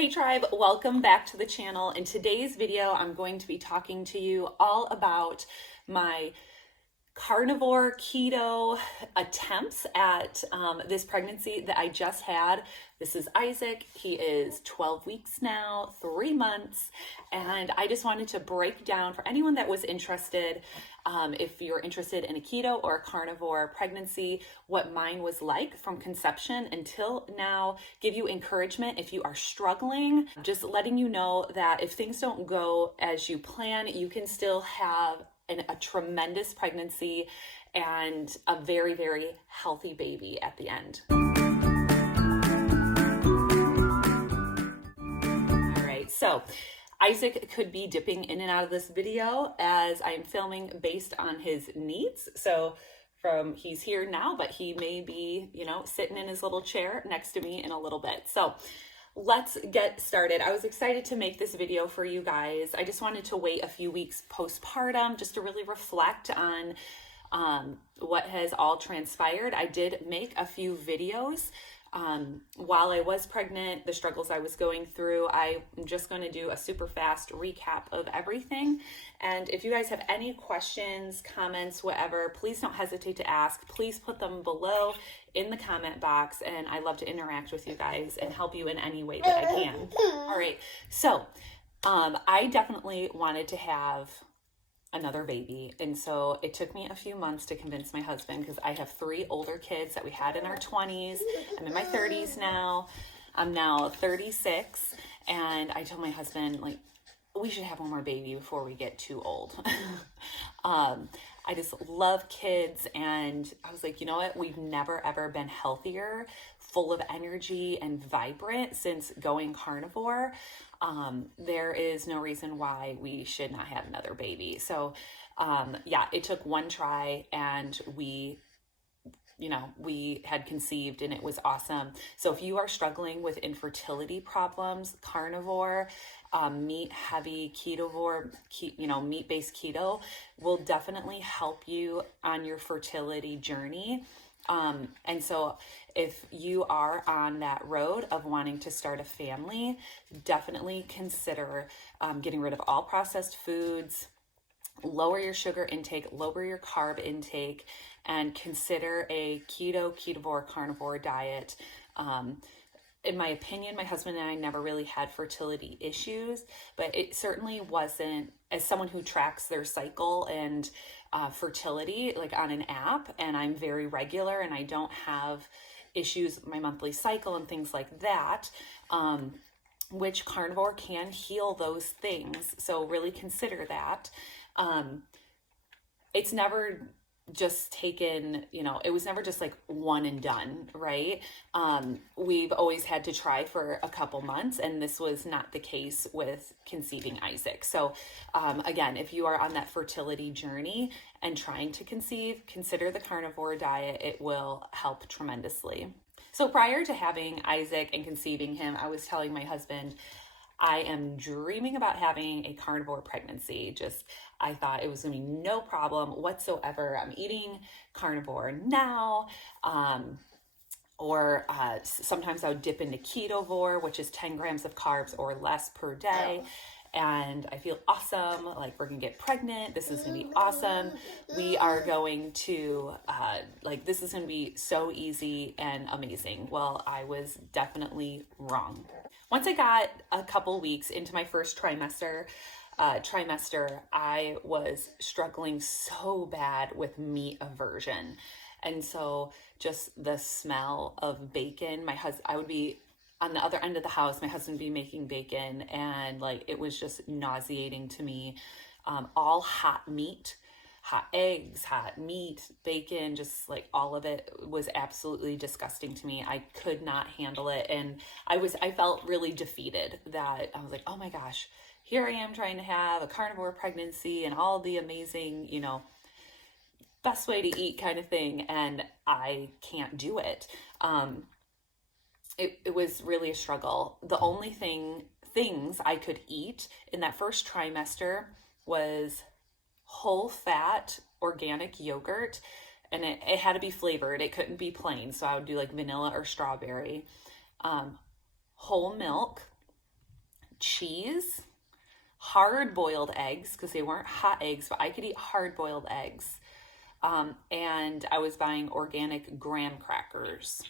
Hey tribe, welcome back to the channel. In today's video, I'm going to be talking to you all about my carnivore keto attempts at this pregnancy that I just had. This is Isaac. He is 12 weeks now, 3 months, and I just wanted to break down for anyone that was interested, if you're interested in a keto or a carnivore pregnancy, what mine was like from conception until now, give you encouragement if you are struggling, just letting you know that if things don't go as you plan, you can still have a tremendous pregnancy and a very, very healthy baby at the end. All right, so Isaac could be dipping in and out of this video as I am filming based on his needs. So he's here now, but he may be, sitting in his little chair next to me in a little bit. So let's get started. I was excited to make this video for you guys. I just wanted to wait a few weeks postpartum just to really reflect on what has all transpired. I did make a few videos while I was pregnant, the struggles I was going through. I'm just going to do a super fast recap of everything. And if you guys have any questions, comments, whatever, please don't hesitate to ask. Please put them below in the comment box, and I love to interact with you guys and help you in any way that I can. All right, so I definitely wanted to have another baby, and so it took me a few months to convince my husband, because I have 3 older kids that we had in our 20s. I'm in my 30s now. I'm now 36, and I told my husband, like, we should have one more baby before we get too old. I just love kids, and I was like, you know what? We've never ever been healthier, full of energy and vibrant since going carnivore. There is no reason why we should not have another baby. So yeah, it took one try, and we had conceived, and it was awesome. So if you are struggling with infertility problems, carnivore, meat heavy ketovore, meat-based keto will definitely help you on your fertility journey. And so if you are on that road of wanting to start a family, definitely consider getting rid of all processed foods, lower your sugar intake, lower your carb intake, and consider a ketovore, carnivore diet. In my opinion, my husband and I never really had fertility issues, but it certainly wasn't, as someone who tracks their cycle and fertility, like on an app, and I'm very regular and I don't have issues with my monthly cycle and things like that, which carnivore can heal those things. So really consider that. It's never just taken, it was never just like one and done, right? We've always had to try for a couple months, and this was not the case with conceiving Isaac. So again, if you are on that fertility journey and trying to conceive, consider the carnivore diet. It will help tremendously. So prior to having Isaac and conceiving him, I was telling my husband, I am dreaming about having a carnivore pregnancy. I thought it was gonna be no problem whatsoever. I'm eating carnivore now, or sometimes I would dip into ketovore, which is 10 grams of carbs or less per day. And I feel awesome, like we're gonna get pregnant. This is gonna be awesome. We are going to, this is gonna be so easy and amazing. Well, I was definitely wrong. Once I got a couple weeks into my first trimester, I was struggling so bad with meat aversion. And so just the smell of bacon, I would be on the other end of the house, my husband would be making bacon, and it was just nauseating to me. All hot meat, hot eggs, hot meat, bacon, just all of it was absolutely disgusting to me. I could not handle it. And I felt really defeated, that I was like, oh my gosh, here I am trying to have a carnivore pregnancy and all the amazing, best way to eat kind of thing, and I can't do it. It was really a struggle. The only things I could eat in that first trimester was whole fat organic yogurt, and it had to be flavored. It couldn't be plain. So I would do vanilla or strawberry. Whole milk, cheese, hard-boiled eggs, because they weren't hot eggs, but I could eat hard-boiled eggs. And I was buying organic graham crackers.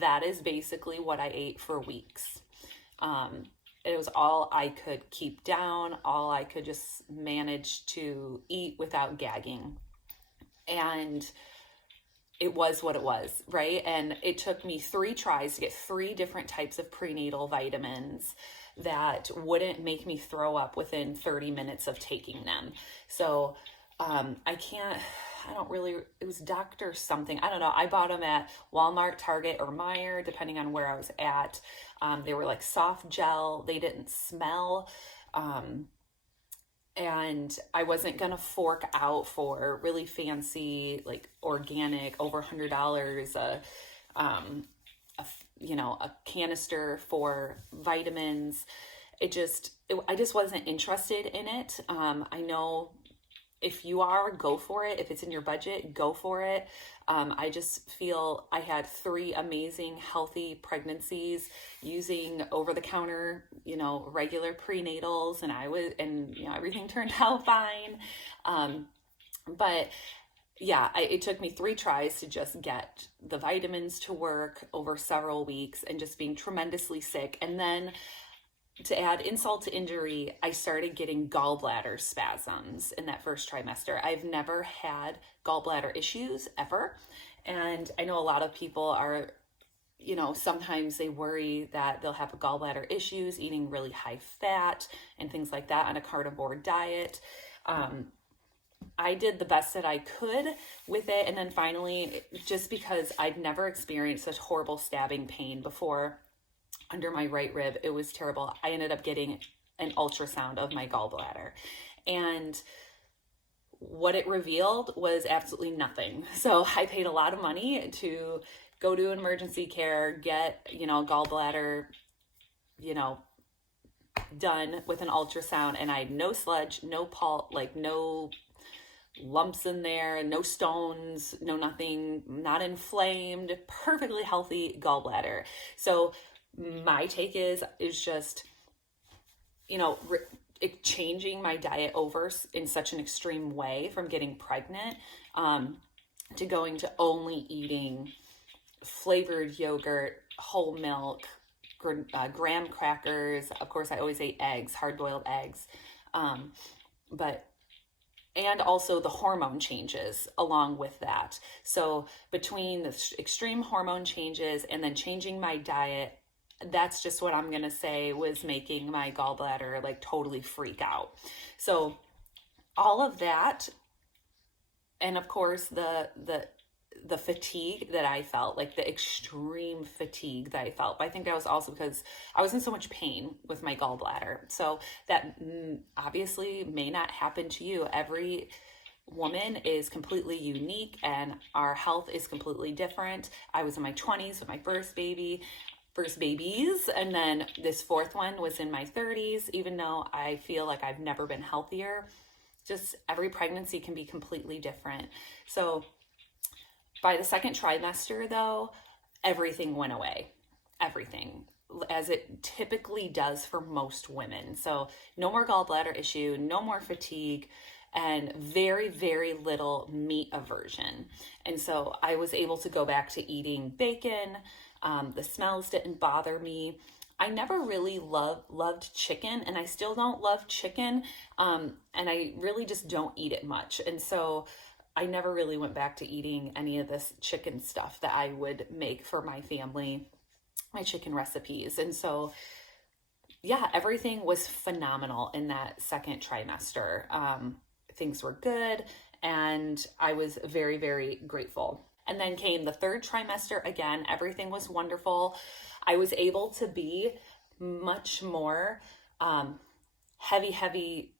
That is basically what I ate for weeks. It was all I could keep down, all I could just manage to eat without gagging. And it was what it was, right? And it took me 3 tries to get 3 different types of prenatal vitamins that wouldn't make me throw up within 30 minutes of taking them. So it was Dr. something. I don't know. I bought them at Walmart, Target, or Meijer, depending on where I was at. They were like soft gel. They didn't smell. And I wasn't going to fork out for really fancy, like organic, over $100, a canister for vitamins. I just wasn't interested in it. I know if you are, go for it. If it's in your budget, go for it. I just feel I had 3 amazing, healthy pregnancies using over-the-counter, regular prenatals, and everything turned out fine. But yeah, it took me 3 tries to just get the vitamins to work over several weeks, and just being tremendously sick. And then, to add insult to injury, I started getting gallbladder spasms in that first trimester. I've never had gallbladder issues ever. And I know a lot of people are, sometimes they worry that they'll have gallbladder issues eating really high fat and things like that on a carnivore diet. I did the best that I could with it. And then finally, just because I'd never experienced such horrible stabbing pain before, under my right rib, it was terrible. I ended up getting an ultrasound of my gallbladder, and what it revealed was absolutely nothing. So I paid a lot of money to go to emergency care, get, gallbladder, done with an ultrasound, and I had no sludge, no pulp, no lumps in there, no stones, no nothing, not inflamed, perfectly healthy gallbladder. So my take is just, changing my diet over in such an extreme way, from getting pregnant to going to only eating flavored yogurt, whole milk, graham crackers. Of course, I always ate eggs, hard-boiled eggs, and also the hormone changes along with that. So between the extreme hormone changes and then changing my diet, that's just what I'm going to say was making my gallbladder totally freak out. So all of that, and of course the fatigue that I felt, the extreme fatigue that I felt. But I think that was also because I was in so much pain with my gallbladder. So that obviously may not happen to you. Every woman is completely unique, and our health is completely different. I was in my 20s with my first babies, and then this 4th one was in my 30s. Even though I feel like I've never been healthier, just every pregnancy can be completely different. So by the 2nd trimester, though, everything went away. Everything, as it typically does for most women. So no more gallbladder issue, no more fatigue, and very, very little meat aversion. And so I was able to go back to eating bacon. The smells didn't bother me. I never really loved chicken, and I still don't love chicken. And I really just don't eat it much. And so I never really went back to eating any of this chicken stuff that I would make for my family, my chicken recipes. And so, yeah, everything was phenomenal in that 2nd trimester. Things were good, and I was very, very grateful. And then came the 3rd trimester. Again, everything was wonderful. I was able to be much more heavy,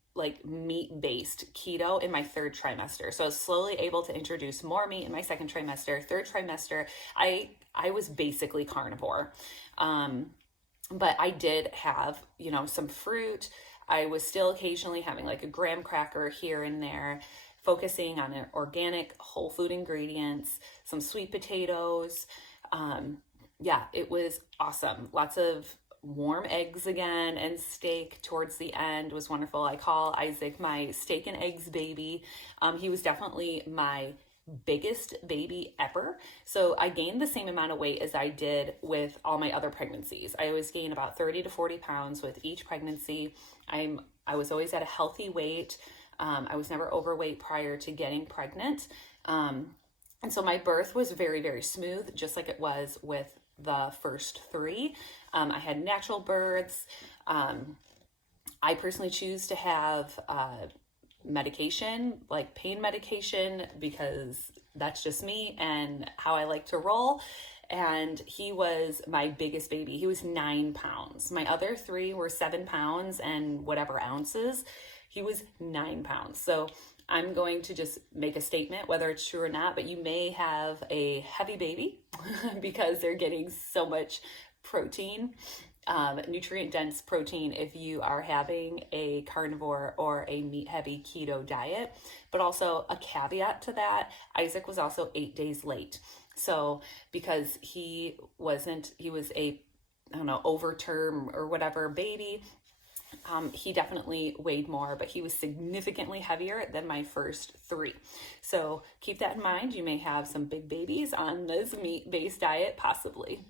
meat-based keto in my 3rd trimester. So I was slowly able to introduce more meat in my 2nd trimester. 3rd trimester, I was basically carnivore. But I did have, some fruit. I was still occasionally having a graham cracker here and there, focusing on organic whole food ingredients, some sweet potatoes. Yeah, it was awesome. Lots of warm eggs again, and steak towards the end was wonderful. I call Isaac my steak and eggs baby. He was definitely my biggest baby ever. So I gained the same amount of weight as I did with all my other pregnancies. I always gain about 30 to 40 pounds with each pregnancy. I was always at a healthy weight. I was never overweight prior to getting pregnant. And so my birth was very, very smooth, just like it was with the first three. I had natural births. I personally choose to have medication, like pain medication, because that's just me and how I like to roll. And he was my biggest baby. He was 9 pounds. My other three were 7 pounds and whatever ounces. He was 9 pounds. So I'm going to just make a statement, whether it's true or not, but you may have a heavy baby because they're getting so much protein, nutrient dense protein, if you are having a carnivore or a meat heavy keto diet. But also a caveat to that, Isaac was also 8 days late. So because he was a, I don't know, overterm or whatever baby, he definitely weighed more, but he was significantly heavier than my first three. So keep that in mind. You may have some big babies on this meat-based diet, possibly.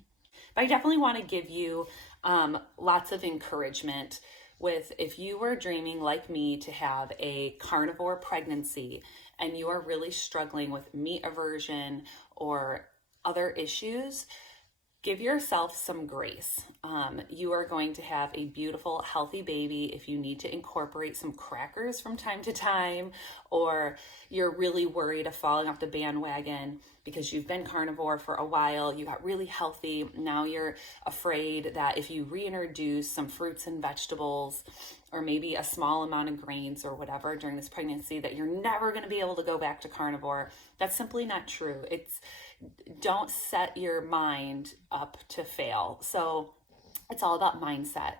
But I definitely want to give you lots of encouragement with, if you were dreaming like me to have a carnivore pregnancy and you are really struggling with meat aversion or other issues, give yourself some grace. You are going to have a beautiful, healthy baby. If you need to incorporate some crackers from time to time, or you're really worried of falling off the bandwagon because you've been carnivore for a while, you got really healthy, now you're afraid that if you reintroduce some fruits and vegetables, or maybe a small amount of grains or whatever during this pregnancy, that you're never going to be able to go back to carnivore. That's simply not true. Don't set your mind up to fail. So it's all about mindset.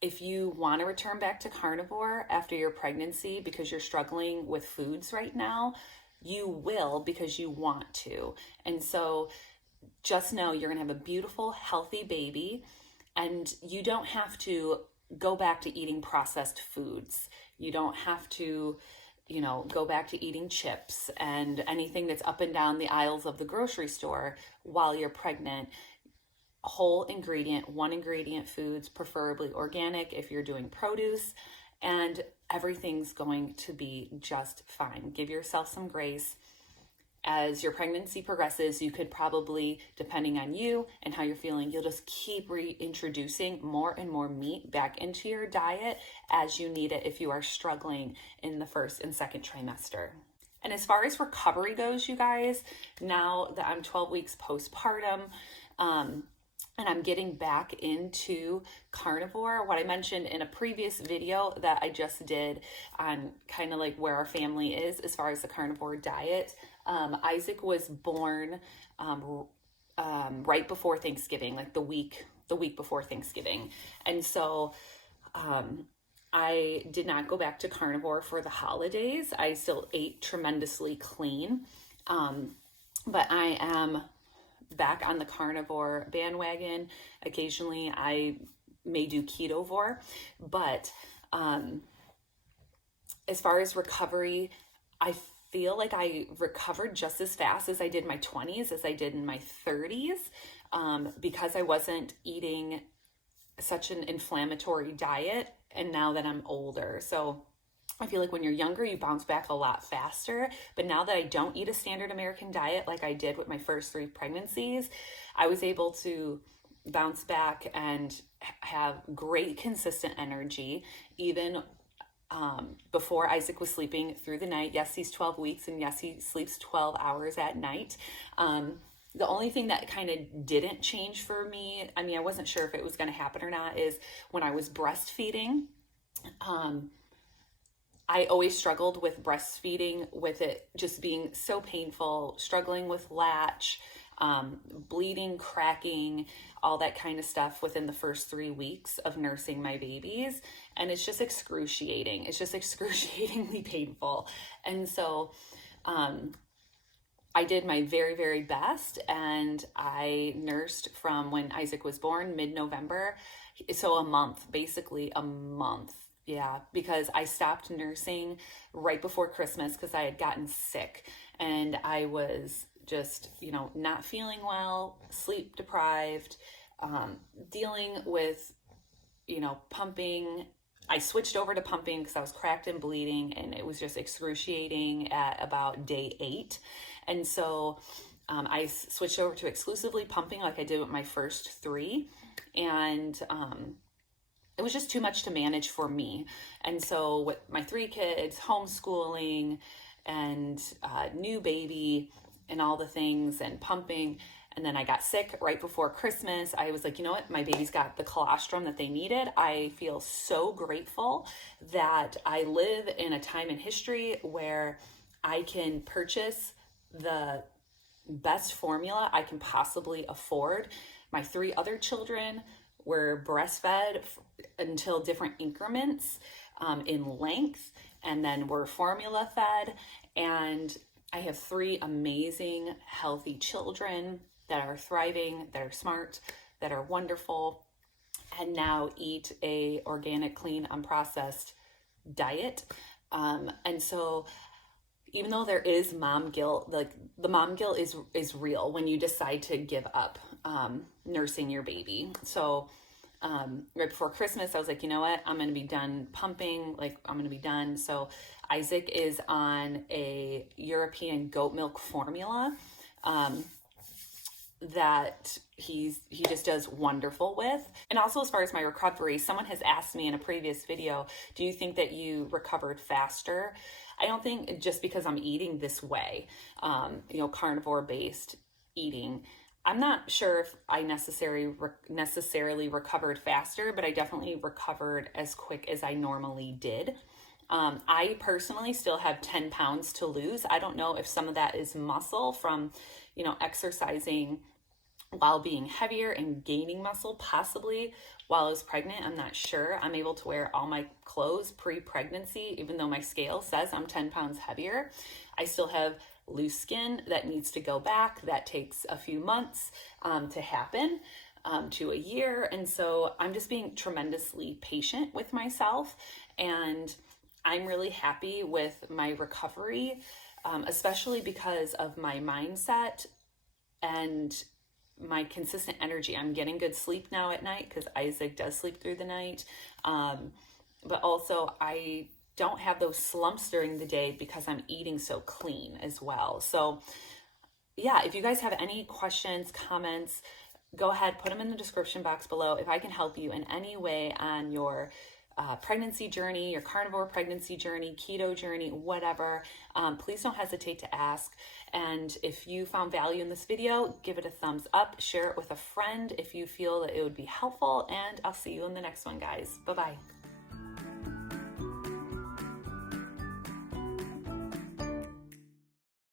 If you want to return back to carnivore after your pregnancy because you're struggling with foods right now, you will, because you want to. And so just know you're going to have a beautiful, healthy baby, and you don't have to go back to eating processed foods. You don't have to, go back to eating chips and anything that's up and down the aisles of the grocery store while you're pregnant. Whole ingredient, one ingredient foods, preferably organic if you're doing produce, and everything's going to be just fine. Give yourself some grace. As your pregnancy progresses, you could probably, depending on you and how you're feeling, you'll just keep reintroducing more and more meat back into your diet as you need it if you are struggling in the first and second trimester. And as far as recovery goes, you guys, now that I'm 12 weeks postpartum, and I'm getting back into carnivore, what I mentioned in a previous video that I just did on kind of like where our family is as far as the carnivore diet, Isaac was born right before Thanksgiving, like the week before Thanksgiving. And so I did not go back to carnivore for the holidays. I still ate tremendously clean, but I am back on the carnivore bandwagon. Occasionally I may do ketovore, but as far as recovery, I feel like I recovered just as fast as I did in my 20s as I did in my 30s, because I wasn't eating such an inflammatory diet, and now that I'm older. So I feel like when you're younger, you bounce back a lot faster. But now that I don't eat a standard American diet like I did with my first 3 pregnancies, I was able to bounce back and have great consistent energy, even before Isaac was sleeping through the night. Yes, he's 12 weeks, and yes, he sleeps 12 hours at night. The only thing that kind of didn't change for me, I mean, I wasn't sure if it was going to happen or not, is when I was breastfeeding. I always struggled with breastfeeding, with it just being so painful, struggling with latch, bleeding, cracking, all that kind of stuff within the first 3 weeks of nursing my babies. And it's just excruciating. It's just excruciatingly painful. And so I did my very, very best, and I nursed from when Isaac was born, mid-November. So a month, basically a month. Yeah, because I stopped nursing right before Christmas because I had gotten sick and I was just, not feeling well, sleep deprived, dealing with, pumping. I switched over to pumping because I was cracked and bleeding, and it was just excruciating at about day 8. And so I switched over to exclusively pumping like I did with my first 3. And it was just too much to manage for me. And so with my 3 kids, homeschooling, and new baby, and all the things, and pumping, and then I got sick right before Christmas. I was like, you know what? My baby's got the colostrum that they needed. I feel so grateful that I live in a time in history where I can purchase the best formula I can possibly afford. My 3 other children were breastfed until different increments in length, and then were formula fed. And I have 3 amazing, healthy children that are thriving, that are smart, that are wonderful, and now eat a organic, clean, unprocessed diet. And so even though there is mom guilt, like the mom guilt is real when you decide to give up nursing your baby. So right before Christmas, I was like, you know what? I'm going to be done pumping. Like, I'm going to be done. So Isaac is on a European goat milk formula that he just does wonderful with. And also, as far as my recovery, someone has asked me in a previous video, do you think that you recovered faster? I don't think, just because I'm eating this way, carnivore based eating, I'm not sure if I necessarily recovered faster, but I definitely recovered as quick as I normally did. I personally still have 10 pounds to lose. I don't know if some of that is muscle from, exercising while being heavier and gaining muscle, possibly while I was pregnant. I'm not sure. I'm able to wear all my clothes pre-pregnancy, even though my scale says I'm 10 pounds heavier. I still have loose skin that needs to go back. That takes a few months to happen, to a year. And so I'm just being tremendously patient with myself. And I'm really happy with my recovery, especially because of my mindset and my consistent energy. I'm getting good sleep now at night because Isaac does sleep through the night. But also I don't have those slumps during the day because I'm eating so clean as well. So yeah, if you guys have any questions, comments, go ahead, put them in the description box below. If I can help you in any way on your pregnancy journey, your carnivore pregnancy journey, keto journey, whatever, please don't hesitate to ask. And if you found value in this video, give it a thumbs up, share it with a friend if you feel that it would be helpful, and I'll see you in the next one, guys. Bye-bye.